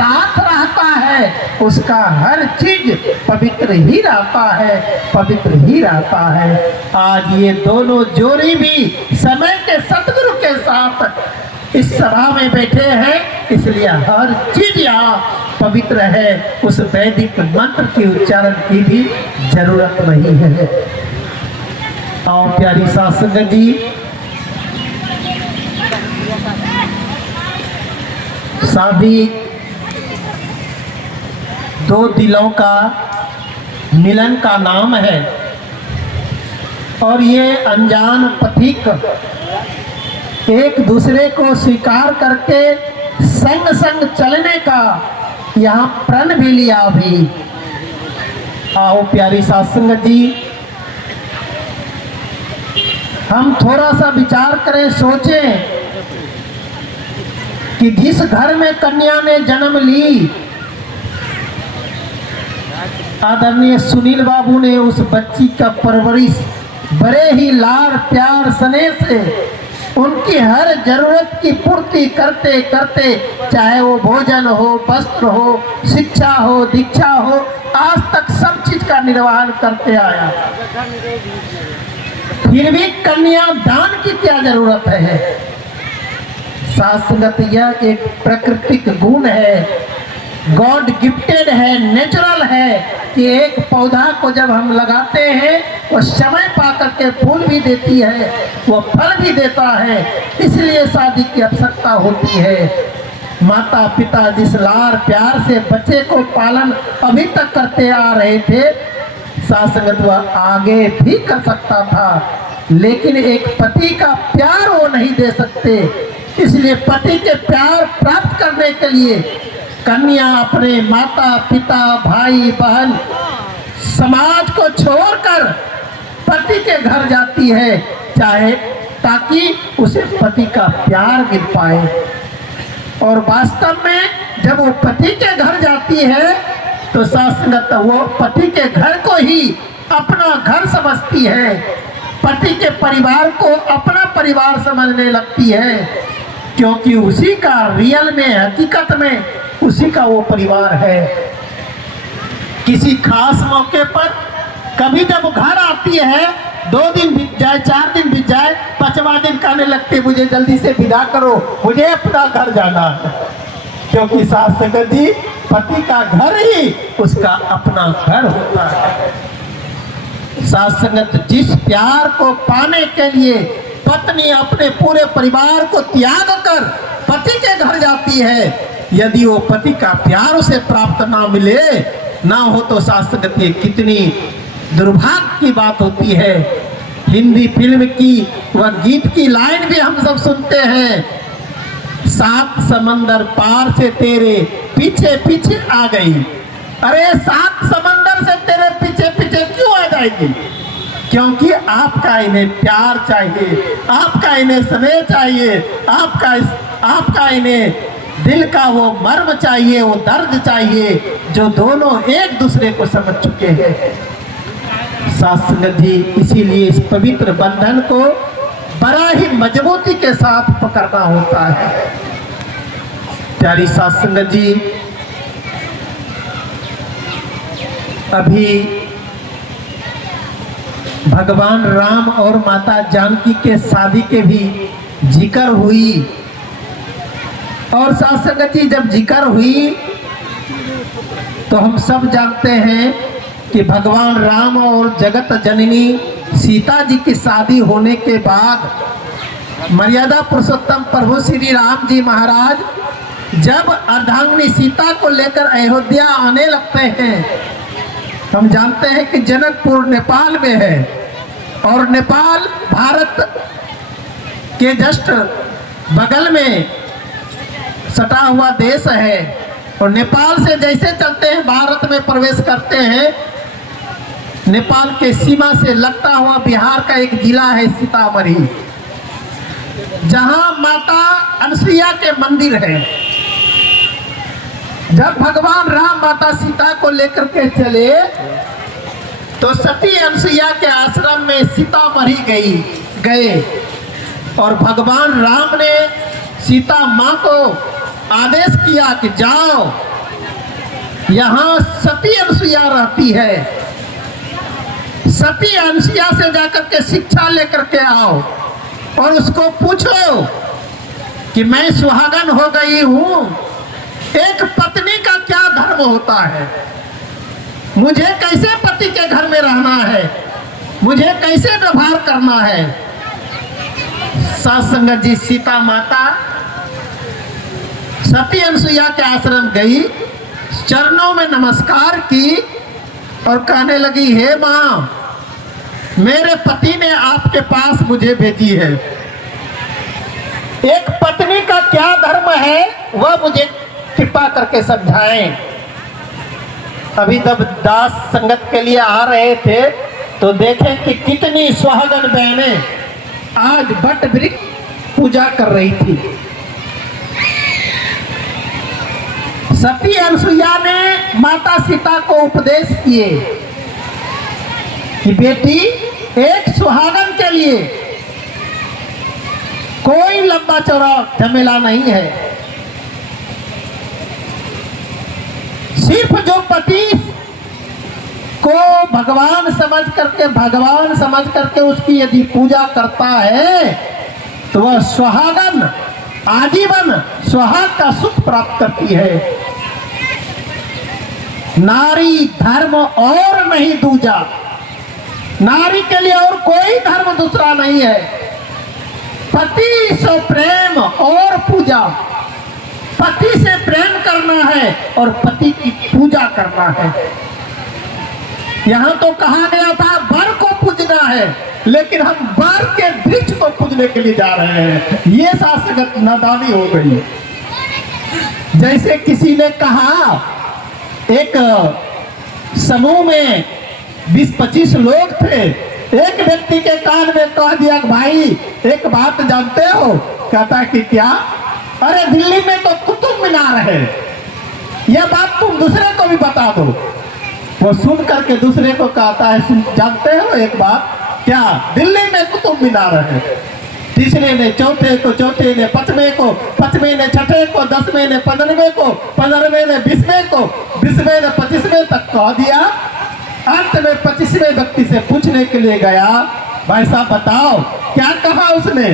साथ रहता है उसका हर चीज पवित्र ही रहता है, पवित्र ही रहता है। आज ये दोनों जोड़ी भी समय के सतगुरु के साथ इस सभा में बैठे हैं, इसलिए हर चीज यहाँ पवित्र है। उस वैदिक मंत्र के उच्चारण की भी जरूरत नहीं है। आओ प्यारी साध संगत जी, शादी दो दिलों का मिलन का नाम है और ये अनजान पथिक एक दूसरे को स्वीकार करके संग संग चलने का यहाँ प्रण भी लिया भी। आओ प्यारी साध संगत जी, हम थोड़ा सा विचार करें, सोचें कि जिस घर में कन्या ने जन्म ली, आदरणीय सुनील बाबू ने उस बच्ची का परवरिश बड़े ही लाड़ प्यार स्नेह से उनकी हर जरूरत की पूर्ति करते करते, चाहे वो भोजन हो, वस्त्र हो, शिक्षा हो, दीक्षा हो, आज तक सब चीज का निर्वहन करते आया। फिर भी कन्या दान की क्या जरूरत है? साथ संगत यह एक प्राकृतिक गुण है, गॉड गिफ्टेड है, नेचुरल है कि एक पौधा को जब हम लगाते हैं वो समय पा करके फूल भी देती है, वो फल भी देता है। इसलिए शादी की आवश्यकता होती है। माता पिता जिस लाड़ प्यार से बच्चे को पालन अभी तक करते आ रहे थे, साथ संगत वह आगे भी कर सकता था, लेकिन एक पति का प्यार वो नहीं दे सकते। इसलिए पति के प्यार प्राप्त करने के लिए कन्या अपने माता पिता भाई बहन समाज को छोड़कर पति के घर जाती है, चाहे ताकि उसे पति का प्यार मिल पाए। और वास्तव में जब वो पति के घर जाती है तो साथ वो पति के घर को ही अपना घर समझती है, पति के परिवार को अपना परिवार समझने लगती है, क्योंकि उसी का रियल में, हकीकत में उसी का वो परिवार है। किसी खास मौके पर कभी जब घर आती है, 2 दिन बीत जाए, 4 दिन बीत जाए, 5वां दिन कहने लगते मुझे जल्दी से विदा करो, मुझे अपना घर जाना है। क्योंकि सास संगत जी, पति का घर ही उसका अपना घर होता है। सास संगत, जिस प्यार को पाने के लिए पत्नी अपने पूरे परिवार को त्याग कर पति के घर जाती है, यदि वो पति का प्यार उसे प्राप्त ना मिले, ना हो तो सास संगत ये कितनी दुर्भाग्य की बात होती है। हिंदी फिल्म की वह गीत की लाइन भी हम सब सुनते हैं, 7 समंदर पार से तेरे पीछे पीछे आ गई। अरे 7 समंदर से तेरे पीछे पीछे क्यों आ जाएगी? क्योंकि आपका इन्हें प्यार चाहिए, आपका इन्हें स्नेह चाहिए, आपका इन्हें दिल का वो मर्म चाहिए, वो दर्द चाहिए, जो दोनों एक दूसरे को समझ चुके हैं। साथ संगत जी, इसीलिए इस पवित्र बंधन को बड़ा ही मजबूती के साथ पकड़ना होता है। प्यारी साथ संगत जी, अभी भगवान राम और माता जानकी के शादी के भी जिक्र हुई, और साथ संगत जी जब जिक्र हुई तो हम सब जानते हैं कि भगवान राम और जगत जननी सीता जी की शादी होने के बाद मर्यादा पुरुषोत्तम प्रभु श्री राम जी महाराज जब अर्धांगिनी सीता को लेकर अयोध्या आने लगते हैं, हम जानते हैं कि जनकपुर नेपाल में है और नेपाल भारत के जस्ट बगल में सटा हुआ देश है। और नेपाल से जैसे चलते हैं भारत में प्रवेश करते हैं, नेपाल के सीमा से लगता हुआ बिहार का एक जिला है सीतामढ़ी, जहां माता अनसुईया के मंदिर है। जब भगवान राम माता सीता को लेकर के चले तो सती अनसुईया के आश्रम में सीतामढ़ी गए और भगवान राम ने सीता माँ को आदेश किया कि जाओ, यहाँ सती अनसुईया रहती है, सती अनसुईया से जाकर के शिक्षा लेकर के आओ और उसको पूछो कि मैं सुहागन हो गई हूं, एक पत्नी का क्या धर्म होता है, मुझे कैसे पति के घर में रहना है, मुझे कैसे व्यवहार करना है। सात संगत जी, सीता माता सती अनसुईया के आश्रम गई, चरणों में नमस्कार की और कहने लगी, हे मां, मेरे पति ने आपके पास मुझे भेजी है, एक पत्नी का क्या धर्म है वह मुझे कृपा करके समझाएं। अभी जब दास संगत के लिए आ रहे थे तो देखें कि कितनी सुहागन बहनें आज बट वृक्ष पूजा कर रही थी। सती अनसुईया ने माता सीता को उपदेश किए कि बेटी, एक सुहागन के लिए कोई लंबा चौड़ा झमेला नहीं है, सिर्फ जो पति को भगवान समझ करके उसकी यदि पूजा करता है तो वह सुहागन आजीवन सुहाग का सुख प्राप्त करती है। नारी धर्म और नहीं दूजा, नारी के लिए और कोई धर्म दूसरा नहीं है। पति से प्रेम और पूजा, पति से प्रेम करना है और पति की पूजा करना है। यहाँ तो कहा गया था वर को पूजना है, लेकिन हम वर के वृक्ष को पूजने के लिए जा रहे हैं। ये शासक नादानी हो गई। जैसे किसी ने कहा, एक समूह में 20-25 लोग थे, एक व्यक्ति के कान में कह दिया, भाई एक बात जानते हो? कहता कि क्या? अरे दिल्ली में तो कुतुब मीनार है, यह बात तुम दूसरे को भी बता दो। वो सुन करके दूसरे को कहता है, जानते हो एक बात? क्या? दिल्ली में कुतुब मीनार है। तीसरे ने चौथे को, चौथे ने पांचवें को, पांचवें ने छठे को, 10वें ने 15वें को, 15वें ने 20वें को, 20वें ने 25वें तक कह दिया। अंत में 25वें व्यक्ति से पूछने के लिए गया, भाई साहब बताओ क्या कहा उसने?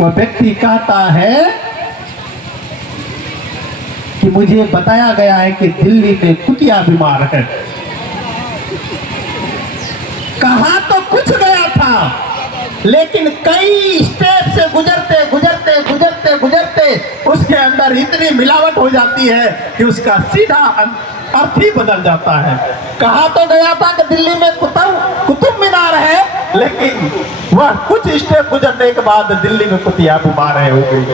वो व्यक्ति कहता है कि मुझे बताया गया है कि दिल्ली में कुतिया बीमार है। कहा तो कुछ गया था, लेकिन कई स्टेप से गुजरते गुजरते गुजरते गुजरते उसके अंदर इतनी मिलावट हो जाती है कि उसका सीधा अर्थ ही बदल जाता है। कहा तो गया था कि दिल्ली में कुतुब मीनार है, लेकिन वह कुछ स्टेप गुजरने के बाद दिल्ली में कुतिया बीमार है हो गई।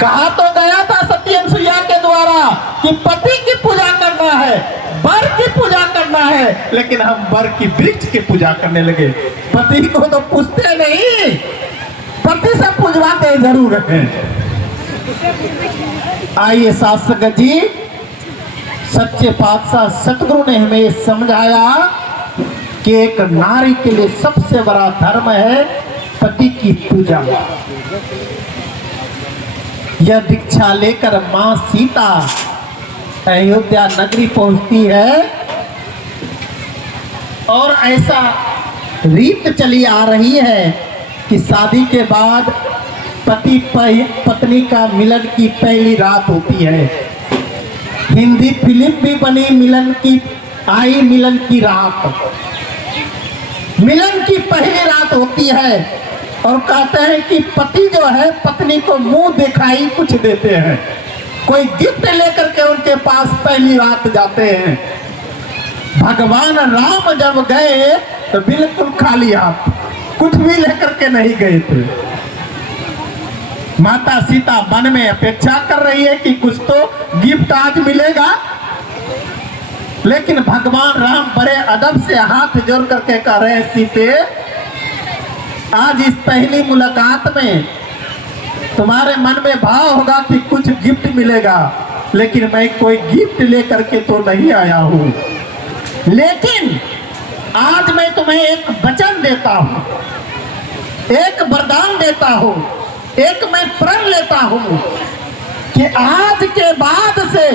कहा तो गया था सती अनसुईया के द्वारा कि पति की पूजा करना है, वर की पूजा करना है, लेकिन हम वर की वृक्ष की पूजा करने लगे। पति को तो पूछते नहीं, पति से पूजवाते जरूर हैं। आइए शासक जी, सच्चे पातशाह सतगुरु ने हमें समझाया कि एक नारी के लिए सबसे बड़ा धर्म है पति की पूजा। यह दीक्षा लेकर मां सीता अयोध्या नगरी पहुंचती है और ऐसा रीत चली आ रही है कि शादी के बाद पति पत्नी का मिलन की पहली रात होती है। हिंदी फिल्म भी बनी मिलन की रात। मिलन की पहली रात होती है और कहते हैं कि पति जो है पत्नी को मुंह दिखाई कुछ देते हैं, कोई गिफ्ट लेकर के उनके पास पहली रात जाते हैं। भगवान राम जब गए तो बिल्कुल खाली हाथ, कुछ भी लेकर के नहीं गए थे। माता सीता मन में अपेक्षा कर रही है कि कुछ तो गिफ्ट आज मिलेगा, लेकिन भगवान राम बड़े अदब से हाथ जोड़ करके कह रहे हैं, सीते आज इस पहली मुलाकात में तुम्हारे मन में भाव होगा कि कुछ गिफ्ट मिलेगा, लेकिन मैं कोई गिफ्ट लेकर के तो नहीं आया हूं। लेकिन आज मैं तुम्हें एक वचन देता हूं, एक वरदान देता हूं, एक मैं प्रण लेता हूं कि कि आज के बाद से